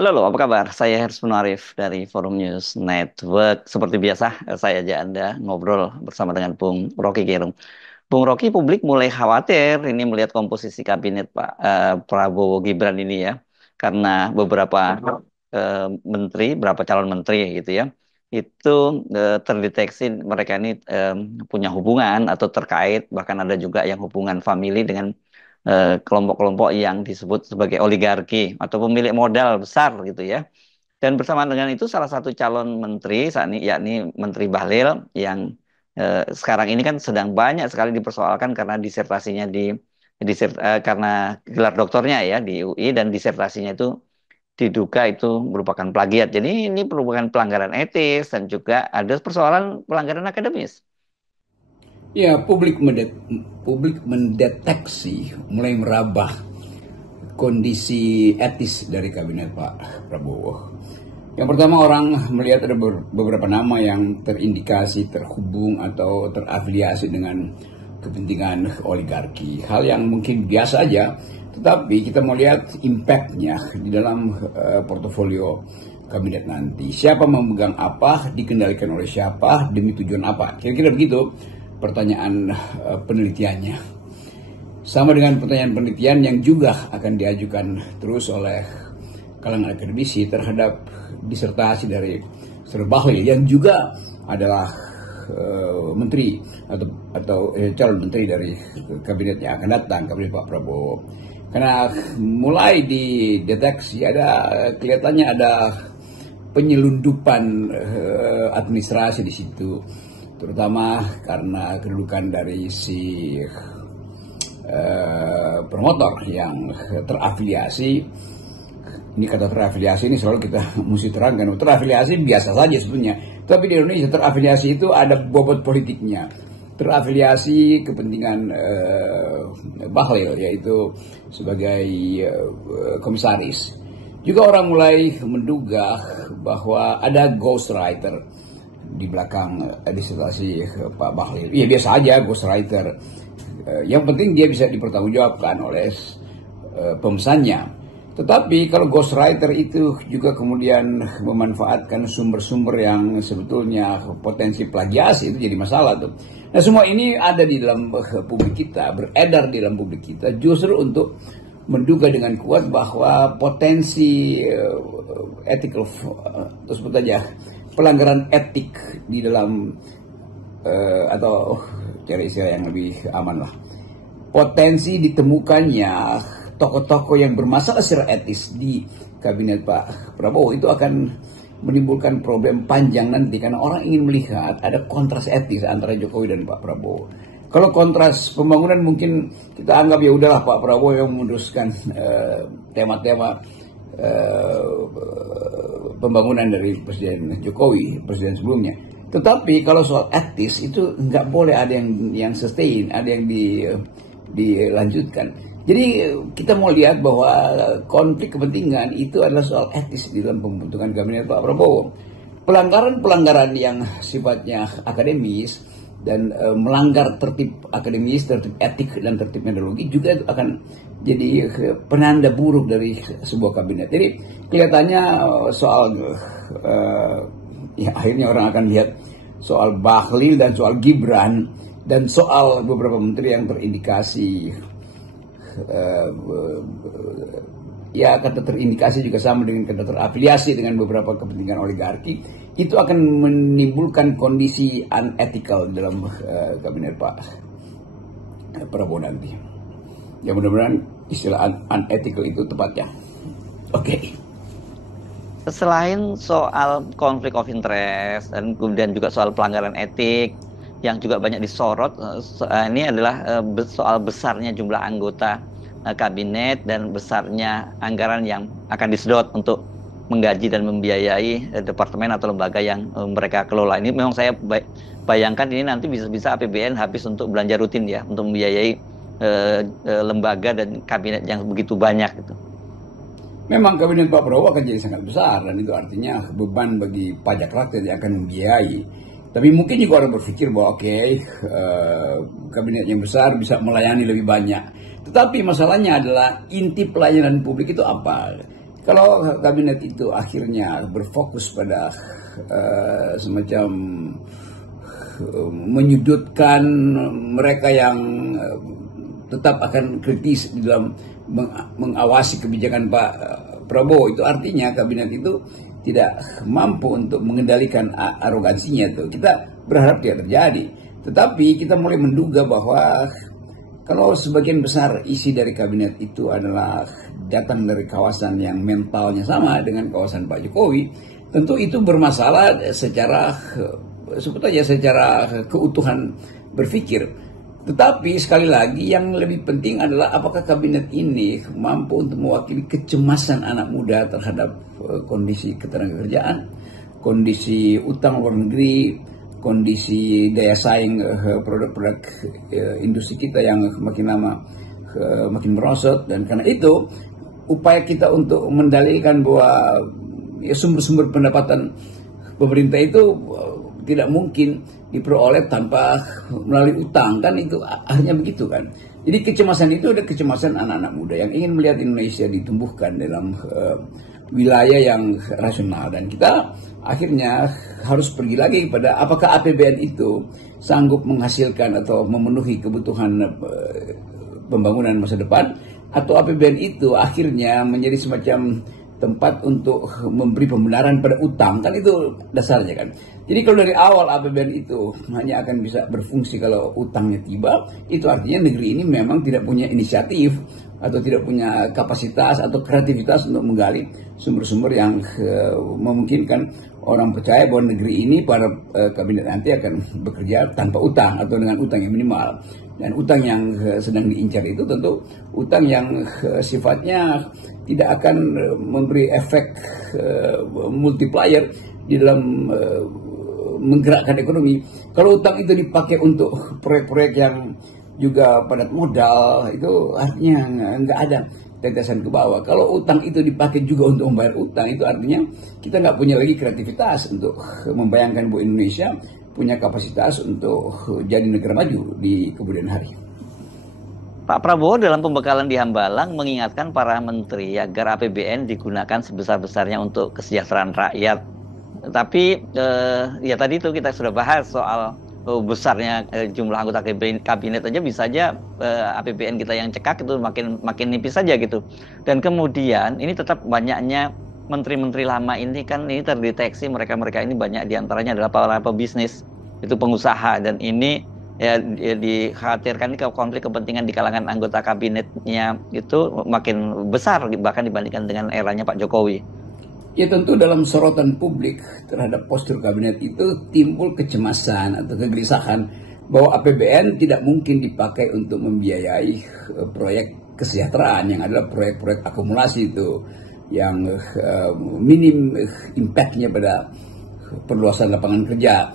Halo, lo, apa kabar? Saya Hersman Munarif dari Forum News Network. Seperti biasa, saya ajak Anda ngobrol bersama dengan Bung Rocky Gerung. Bung Rocky, publik mulai khawatir ini melihat komposisi kabinet Pak Prabowo Gibran ini ya, karena beberapa menteri, beberapa calon menteri gitu ya, itu terdeteksi mereka ini punya hubungan atau terkait, bahkan ada juga yang hubungan famili dengan kelompok-kelompok yang disebut sebagai oligarki atau pemilik modal besar gitu ya. Dan bersamaan dengan itu salah satu calon menteri saat ini yakni Menteri Bahlil yang sekarang ini kan sedang banyak sekali dipersoalkan karena disertasinya karena gelar doktornya ya di UI dan disertasinya itu diduga itu merupakan plagiat. Jadi ini merupakan pelanggaran etis dan juga ada persoalan pelanggaran akademis. Ya, publik mendeteksi mulai meraba kondisi etis dari kabinet Pak Prabowo. Yang pertama, orang melihat ada beberapa nama yang terindikasi terhubung atau terafiliasi dengan kepentingan oligarki. Hal yang mungkin biasa aja, tetapi kita mau lihat impact-nya di dalam portofolio kabinet nanti. Siapa memegang apa, dikendalikan oleh siapa, demi tujuan apa. Kira-kira begitu pertanyaan penelitiannya. Sama dengan pertanyaan penelitian yang juga akan diajukan terus oleh kalangan akademisi terhadap disertasi dari Sir Bahlil yang juga adalah menteri atau calon menteri dari kabinetnya akan datang, kabinet Pak Prabowo. Karena mulai dideteksi kelihatannya ada penyelundupan administrasi di situ, terutama karena kedudukan dari si promotor yang terafiliasi. Ini kata terafiliasi ini selalu kita mesti terangkan. Terafiliasi biasa saja sebetulnya, tapi di Indonesia terafiliasi itu ada bobot politiknya. Terafiliasi kepentingan Bahlil, yaitu sebagai komisaris. Juga orang mulai menduga bahwa ada ghostwriter di belakang disertasi Pak Bahlil. Iya, biasa aja ghostwriter. Yang penting dia bisa dipertanggungjawabkan oleh pemesannya. Tetapi kalau ghostwriter itu juga kemudian memanfaatkan sumber-sumber yang sebetulnya potensi plagiasi, itu jadi masalah tuh. Nah, semua ini ada di dalam publik kita, beredar di dalam publik kita justru untuk menduga dengan kuat bahwa potensi ethical atau sebut aja pelanggaran etik di dalam atau cari istilah yang lebih aman lah, potensi ditemukannya tokoh-tokoh yang bermasalah secara etis di kabinet Pak Prabowo itu akan menimbulkan problem panjang nanti, karena orang ingin melihat ada kontras etis antara Jokowi dan Pak Prabowo. Kalau kontras pembangunan mungkin kita anggap ya udahlah Pak Prabowo yang meneruskan tema-tema pembangunan dari Presiden Jokowi, Presiden sebelumnya. Tetapi kalau soal etis itu nggak boleh ada yang sustain, ada yang dilanjutkan. Jadi kita mau lihat bahwa konflik kepentingan itu adalah soal etis di dalam pembentukan kabinet Pak Prabowo. Pelanggaran-pelanggaran yang sifatnya akademis dan melanggar tertib akademis, tertib etik dan tertib metodologi juga itu akan jadi penanda buruk dari sebuah kabinet. Jadi kelihatannya soal ya akhirnya orang akan lihat soal Bahlil dan soal Gibran dan soal beberapa menteri yang terindikasi ya kata terindikasi juga sama dengan kata terafiliasi dengan beberapa kepentingan oligarki, itu akan menimbulkan kondisi unethical dalam kabinet Pak Prabowo nanti. Ya mudah-mudahan istilah unethical itu tepatnya. Oke. Selain soal konflik of interest dan kemudian juga soal pelanggaran etik yang juga banyak disorot, ini adalah soal besarnya jumlah anggota kabinet dan besarnya anggaran yang akan disedot untuk menggaji dan membiayai departemen atau lembaga yang mereka kelola. Ini memang saya bayangkan ini nanti bisa-bisa APBN habis untuk belanja rutin ya, untuk membiayai lembaga dan kabinet yang begitu banyak gitu. Memang kabinet Pak Prabowo akan jadi sangat besar dan itu artinya beban bagi pajak rakyat yang akan membiayai. Tapi mungkin juga orang berpikir bahwa kabinet yang besar bisa melayani lebih banyak. Tetapi masalahnya adalah inti pelayanan publik itu apa? Kalau kabinet itu akhirnya berfokus pada semacam menyudutkan mereka yang tetap akan kritis di dalam mengawasi kebijakan Pak Prabowo, itu artinya kabinet itu tidak mampu untuk mengendalikan arogansinya itu. Kita berharap tidak terjadi, tetapi kita mulai menduga bahwa kalau sebagian besar isi dari kabinet itu adalah datang dari kawasan yang mentalnya sama dengan kawasan Pak Jokowi, tentu itu bermasalah secara sebetulnya secara keutuhan berpikir. Tetapi sekali lagi yang lebih penting adalah apakah kabinet ini mampu untuk mewakili kecemasan anak muda terhadap kondisi ketenagakerjaan, kondisi utang luar negeri, kondisi daya saing produk-produk industri kita yang makin lama makin merosot. Dan karena itu upaya kita untuk mendalilkan bahwa sumber-sumber pendapatan pemerintah itu tidak mungkin diperoleh tanpa melalui utang, kan itu akhirnya begitu kan. Jadi kecemasan itu ada kecemasan anak-anak muda yang ingin melihat Indonesia ditumbuhkan dalam wilayah yang rasional, dan kita akhirnya harus pergi lagi pada apakah APBN itu sanggup menghasilkan atau memenuhi kebutuhan pembangunan masa depan, atau APBN itu akhirnya menjadi semacam tempat untuk memberi pembenaran pada utang, kan itu dasarnya kan. Jadi kalau dari awal APBN itu hanya akan bisa berfungsi kalau utangnya tiba, itu artinya negeri ini memang tidak punya inisiatif atau tidak punya kapasitas atau kreativitas untuk menggali sumber-sumber yang memungkinkan orang percaya bahwa negeri ini pada kabinet nanti akan bekerja tanpa utang atau dengan utang yang minimal. Dan utang yang sedang diincar itu tentu utang yang sifatnya tidak akan memberi efek multiplier di dalam menggerakkan ekonomi. Kalau utang itu dipakai untuk proyek-proyek yang juga padat modal, itu artinya nggak ada tetesan ke bawah. Kalau utang itu dipakai juga untuk membayar utang, itu artinya kita nggak punya lagi kreativitas untuk membayangkan bahwa Indonesia punya kapasitas untuk jadi negara maju di kemudian hari. Pak Prabowo dalam pembekalan di Hambalang mengingatkan para menteri agar APBN digunakan sebesar-besarnya untuk kesejahteraan rakyat. Tapi ya tadi itu kita sudah bahas soal besarnya jumlah anggota kabinet aja, bisa aja APBN kita yang cekak itu makin nipis saja gitu. Dan kemudian ini tetap banyaknya menteri-menteri lama ini kan ini terdeteksi mereka-mereka ini banyak diantaranya adalah para pebisnis, itu pengusaha, dan ini ya dikhawatirkan konflik kepentingan di kalangan anggota kabinetnya itu makin besar bahkan dibandingkan dengan eranya Pak Jokowi. Ya tentu dalam sorotan publik terhadap postur kabinet itu timbul kecemasan atau kegelisahan bahwa APBN tidak mungkin dipakai untuk membiayai proyek kesejahteraan yang adalah proyek-proyek akumulasi itu yang minim impactnya pada perluasan lapangan kerja.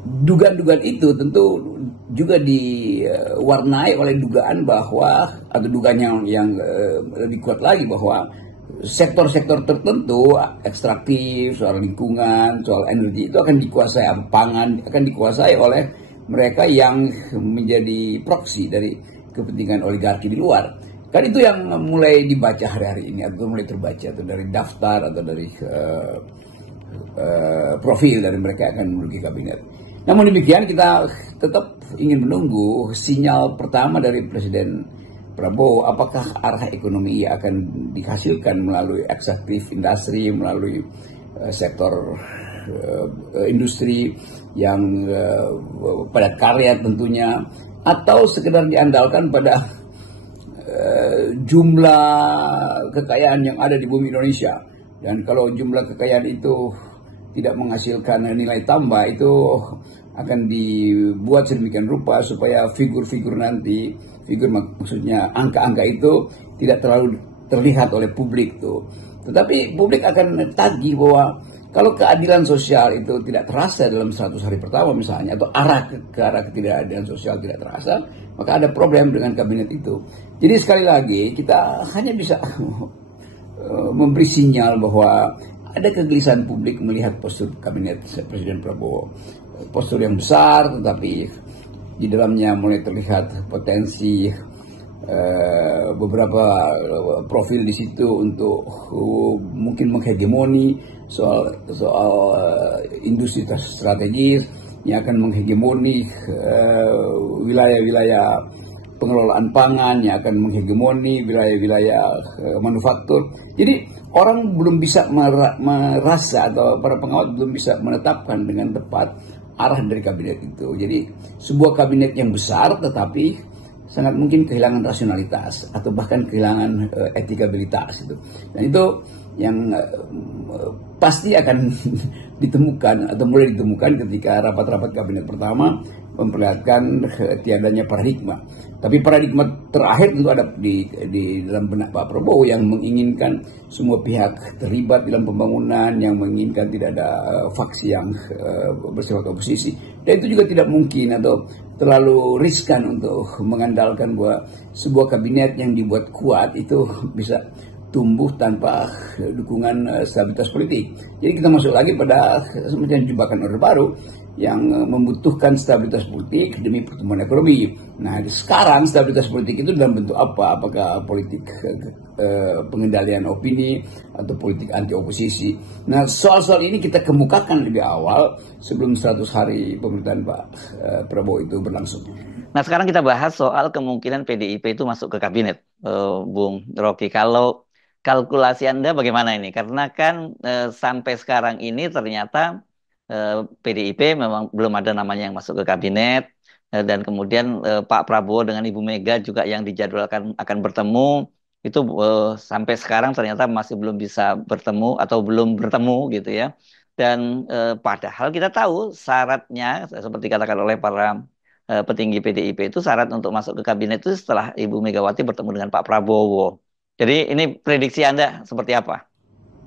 Dugaan-dugaan itu tentu juga diwarnai oleh dugaan bahwa, atau dugaan yang lebih kuat lagi bahwa sektor-sektor tertentu ekstraktif, soal lingkungan, soal energi itu akan dikuasai, pangan akan dikuasai oleh mereka yang menjadi proksi dari kepentingan oligarki di luar. Kan itu yang mulai dibaca hari-hari ini, atau mulai terbaca atau dari daftar atau dari profil dari mereka yang akan menduduki kabinet. Namun demikian kita tetap ingin menunggu sinyal pertama dari Presiden Prabowo, apakah arah ekonomi akan dihasilkan melalui ekstraktif industri, melalui sektor industri yang padat karya tentunya, atau sekedar diandalkan pada jumlah kekayaan yang ada di bumi Indonesia. Dan kalau jumlah kekayaan itu tidak menghasilkan nilai tambah, itu akan dibuat sedemikian rupa supaya figur-figur nanti, maksudnya angka-angka itu tidak terlalu terlihat oleh publik tuh. Tetapi publik akan tagih bahwa kalau keadilan sosial itu tidak terasa dalam 100 hari pertama misalnya, atau ke arah ketidakadilan sosial tidak terasa, maka ada problem dengan kabinet itu. Jadi sekali lagi kita hanya bisa memberi sinyal bahwa ada kegelisahan publik melihat postur kabinet Presiden Prabowo. Postur yang besar, tetapi di dalamnya mulai terlihat potensi beberapa profil di situ untuk mungkin menghegemoni soal industri strategis yang akan menghegemoni wilayah-wilayah pengelolaan pangan, yang akan menghegemoni wilayah-wilayah manufaktur. Jadi orang belum bisa merasa, atau para pengawat belum bisa menetapkan dengan tepat arah dari kabinet itu. Jadi sebuah kabinet yang besar tetapi sangat mungkin kehilangan rasionalitas atau bahkan kehilangan etikabilitas itu. Dan itu yang pasti akan ditemukan atau mulai ditemukan ketika rapat-rapat kabinet pertama memperlihatkan tiadanya paradigma. Tapi paradigma terakhir tentu ada di dalam benak Pak Prabowo yang menginginkan semua pihak terlibat dalam pembangunan, yang menginginkan tidak ada faksi yang bersifat oposisi. Dan itu juga tidak mungkin atau terlalu riskan untuk mengandalkan bahwa sebuah kabinet yang dibuat kuat itu bisa tumbuh tanpa dukungan stabilitas politik. Jadi kita masuk lagi pada semacam jebakan Orde Baru yang membutuhkan stabilitas politik demi pertumbuhan ekonomi. Nah, sekarang stabilitas politik itu dalam bentuk apa? Apakah politik pengendalian opini atau politik anti oposisi? Nah, soal-soal ini kita kemukakan lebih awal sebelum 100 hari pemerintahan Pak Prabowo itu berlangsung. Nah, sekarang kita bahas soal kemungkinan PDIP itu masuk ke kabinet, Bung Rocky. Kalau kalkulasi Anda bagaimana ini? Karena kan sampai sekarang ini ternyata PDIP memang belum ada namanya yang masuk ke kabinet, dan kemudian Pak Prabowo dengan Ibu Mega juga yang dijadwalkan akan bertemu itu sampai sekarang ternyata masih belum bisa bertemu atau belum bertemu gitu ya. Dan padahal kita tahu syaratnya seperti katakan oleh para petinggi PDIP itu, syarat untuk masuk ke kabinet itu setelah Ibu Megawati bertemu dengan Pak Prabowo. Jadi ini prediksi Anda seperti apa?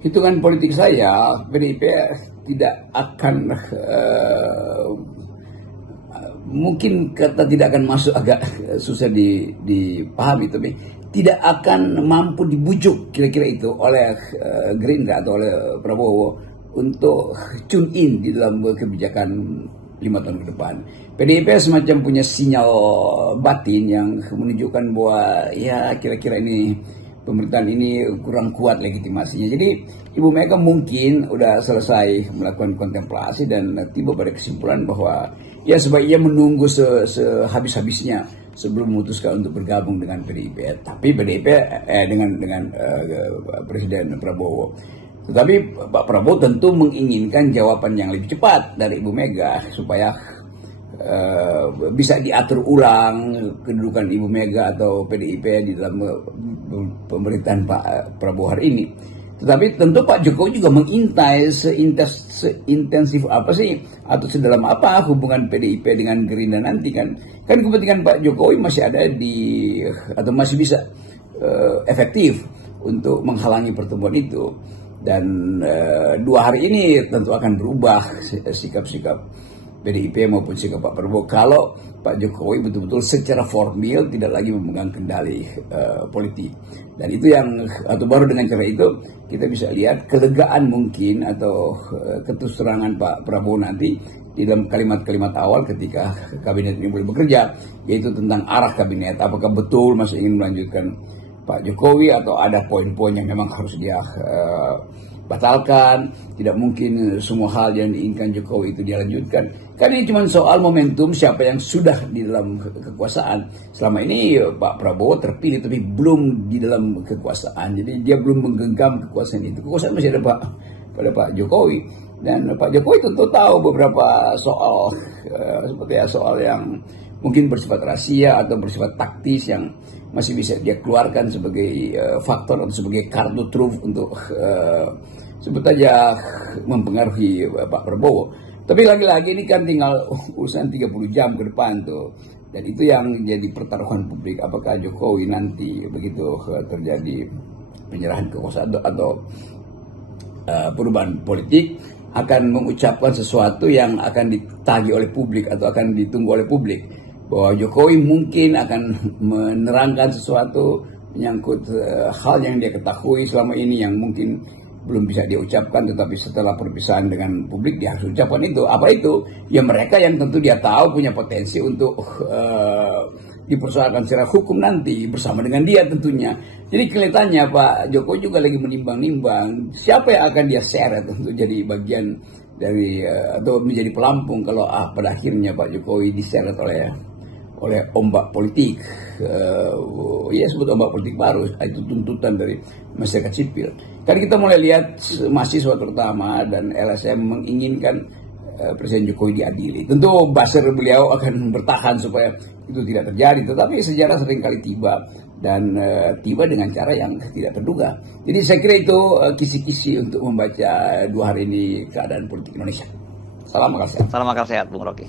Hitungan politik saya, PDIP tidak akan mungkin kata tidak akan masuk agak susah dipahami, tapi tidak akan mampu dibujuk kira-kira itu oleh Gerindra atau oleh Prabowo untuk tune in di dalam kebijakan 5 tahun ke depan. PDIP semacam punya sinyal batin yang menunjukkan bahwa ya kira-kira ini pemerintahan ini kurang kuat legitimasinya. Jadi Ibu Mega mungkin udah selesai melakukan kontemplasi dan tiba pada kesimpulan bahwa ya sebaiknya menunggu sehabis-habisnya sebelum memutuskan untuk bergabung dengan PDIP. Tapi PDIP dengan Presiden Prabowo. Tetapi Pak Prabowo tentu menginginkan jawaban yang lebih cepat dari Ibu Mega supaya bisa diatur ulang kedudukan Ibu Mega atau PDIP di dalam pemerintahan Pak Prabowo hari ini. Tetapi tentu Pak Jokowi juga mengintai seintensif apa sih atau sedalam apa hubungan PDIP dengan Gerindra nanti kan kepentingan Pak Jokowi masih ada atau masih bisa efektif untuk menghalangi pertemuan itu. Dan 2 hari ini tentu akan berubah sikap-sikap PDIP maupun sikap Pak Prabowo kalau Pak Jokowi betul-betul secara formil tidak lagi memegang kendali politik. Dan itu atau baru dengan cara itu kita bisa lihat kelegaan mungkin atau keterus-terangan Pak Prabowo nanti di dalam kalimat-kalimat awal ketika kabinet ini boleh bekerja, yaitu tentang arah kabinet, apakah betul masih ingin melanjutkan Pak Jokowi atau ada poin-poin yang memang harus dia batalkan. Tidak mungkin semua hal yang diinginkan Jokowi itu dia lanjutkan. Karena ini cuma soal momentum siapa yang sudah di dalam kekuasaan. Selama ini Pak Prabowo terpilih tapi belum di dalam kekuasaan. Jadi dia belum menggenggam kekuasaan itu. Kekuasaan masih ada pada Pak Jokowi. Dan Pak Jokowi tentu tahu beberapa soal seperti soal yang mungkin bersifat rahasia atau bersifat taktis yang masih bisa dia keluarkan sebagai faktor atau sebagai kartu truf untuk sebut aja mempengaruhi Pak Prabowo. Tapi lagi-lagi ini kan tinggal urusan 30 jam ke depan tuh. Dan itu yang jadi pertaruhan publik, apakah Jokowi nanti begitu terjadi penyerahan kekuasaan atau perubahan politik akan mengucapkan sesuatu yang akan ditagih oleh publik atau akan ditunggu oleh publik. Bahwa Jokowi mungkin akan menerangkan sesuatu menyangkut hal yang dia ketahui selama ini yang mungkin belum bisa dia ucapkan, tetapi setelah perpisahan dengan publik dia harus ucapkan itu. Apa itu? Ya mereka yang tentu dia tahu punya potensi untuk dipersoalkan secara hukum nanti bersama dengan dia tentunya. Jadi kelihatannya Pak Jokowi juga lagi menimbang-nimbang siapa yang akan dia seret untuk jadi bagian dari atau menjadi pelampung kalau pada akhirnya Pak Jokowi diseret oleh ombak politik, ya sebut ombak politik baru, itu tuntutan dari masyarakat sipil. Kan kita mulai lihat mahasiswa terutama dan LSM menginginkan Presiden Jokowi diadili. Tentu buzzer beliau akan bertahan supaya itu tidak terjadi, tetapi sejarah seringkali tiba dan tiba dengan cara yang tidak terduga. Jadi saya kira itu kisi-kisi untuk membaca 2 hari ini keadaan politik Indonesia. Salam akal sehat. Salam akal sehat, Bung Rocky.